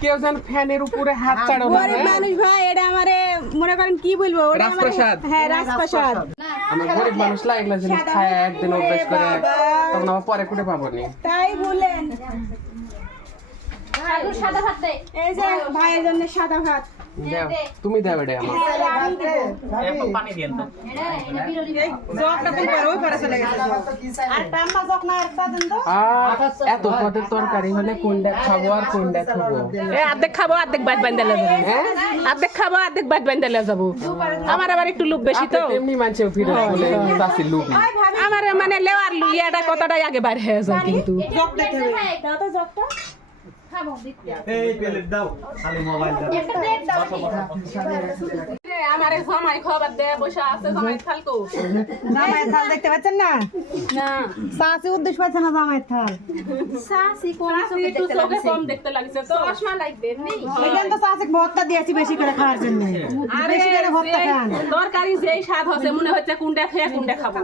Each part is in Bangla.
কেউ যেন ফ্যানের উপরে হাত চাড়ো না গরিব মানুষ ভাই এটা আমারে মনে করেন কি বলব? ওটা আমারে- রাজপ্রাসাদ। হ্যাঁ রাজপ্রাসাদ। আমার গরিব মানুষ লা এগুলা জিনিস খায় একদিন অভ্যাস করে তখন আমার পরে কুটে পাবো নি। তাই বলেন। সাদা ভাত দে। এই যে ভাইয়ের জন্য সাদা ভাত। তুমি দাও এটা আমার পানি দিয়েন তো। এটা এটা বিরলি জগটা তুমি পারো পারে চলে গেছে। আর টাম্মা জগ না একটা দেন তো। এত পদের তরকারি হলে কোনটা খাব আর কোনটা খাব? এ খাব অর্ধেক বাদ হ্যাঁ? খাব অর্ধেক বাদ যাব। আমার আবার একটু লোভ বেশি তো। এমনি মানছে ফিরে বলে লুবি আমার মানে লেওয়ার লুইয়াটা কতটাই আগে বার হয়ে যায় কিন্তু। তো জগটা। এই প্লেট দাও খালি মোবাইল দাও। আমার জামাই খবর দে বসে আছে জামাই জামাইয়ের থাল দেখতে পাচ্ছেন না? না। সাসি উদ্দেশ্য পাচ্ছে না জামাইয়ের থাল। সাসি কোন চোখে একটু দেখতে চোখে লাগছে? কম দেখতে লাগছে তো। চশমা লাগবে এখানে তো সাসিক ভর্তা দিয়েছি বেশি করে খাওয়ার জন্য। বেশি করে ভর্তা খান। তরকারি যেই স্বাদ হচ্ছে মনে হচ্ছে কোনটা খেয়ে কোনটা খাব।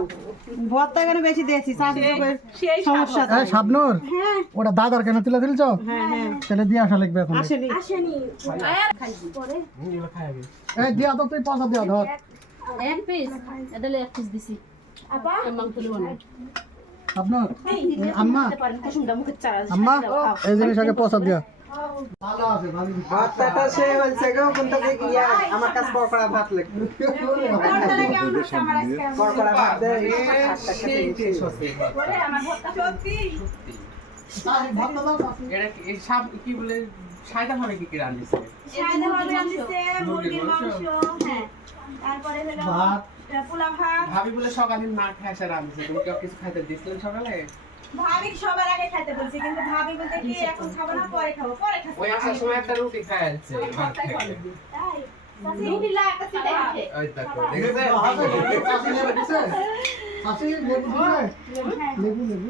ভর্তা এখানে বেশি দিয়েছি সাসি সেই- সমস্যা শাবনুর ওটা দাদার কেন তুলে দিলছ হ্যাঁ হ্যাঁ। তাহলে দিয়ে আসা লাগবে এখন। আসেনি। এই দিয়া তো তুই পয়সা দিয়া ধর এক পিস এদলে এক পিস দিছি মাংস লিব না শাবনুর এই আম্মা আম্মা এই জিনিস আগে পয়সা দিয়া ভালো আছে ভালো ভাতটা সে হয়েছে গো কোনটা যে গিয়া আমার কাছে ভাত লাগবে ভাত দে এটা কি- সাপ কি বলে সাইডা ভাবে কি কি রান্ধিছে মুরগির মাংস ভাত পোলা ভাত ভাবি বলে সকালে না খেয়ে আসে রান্ধিছে তুমি কেউ কিছু খাইতে দিছিলেন সকালে ভাবি সবার আগে খাইতে বলছি কিন্তু ভাবি বলতে কি এখন খাব না পরে খাব পরে খাব ওই আসার সময় একটা রুটি খাই আসছে ভাত খেয়ে। রুটিলা একটা সিটে আছে ওই দেখো দেখেছে চাষি লেবু দিছে চাষি লেবু দিছে লেবু লেবু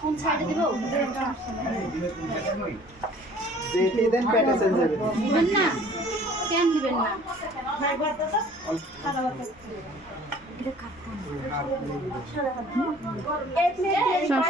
কোন দিবেন না সাদা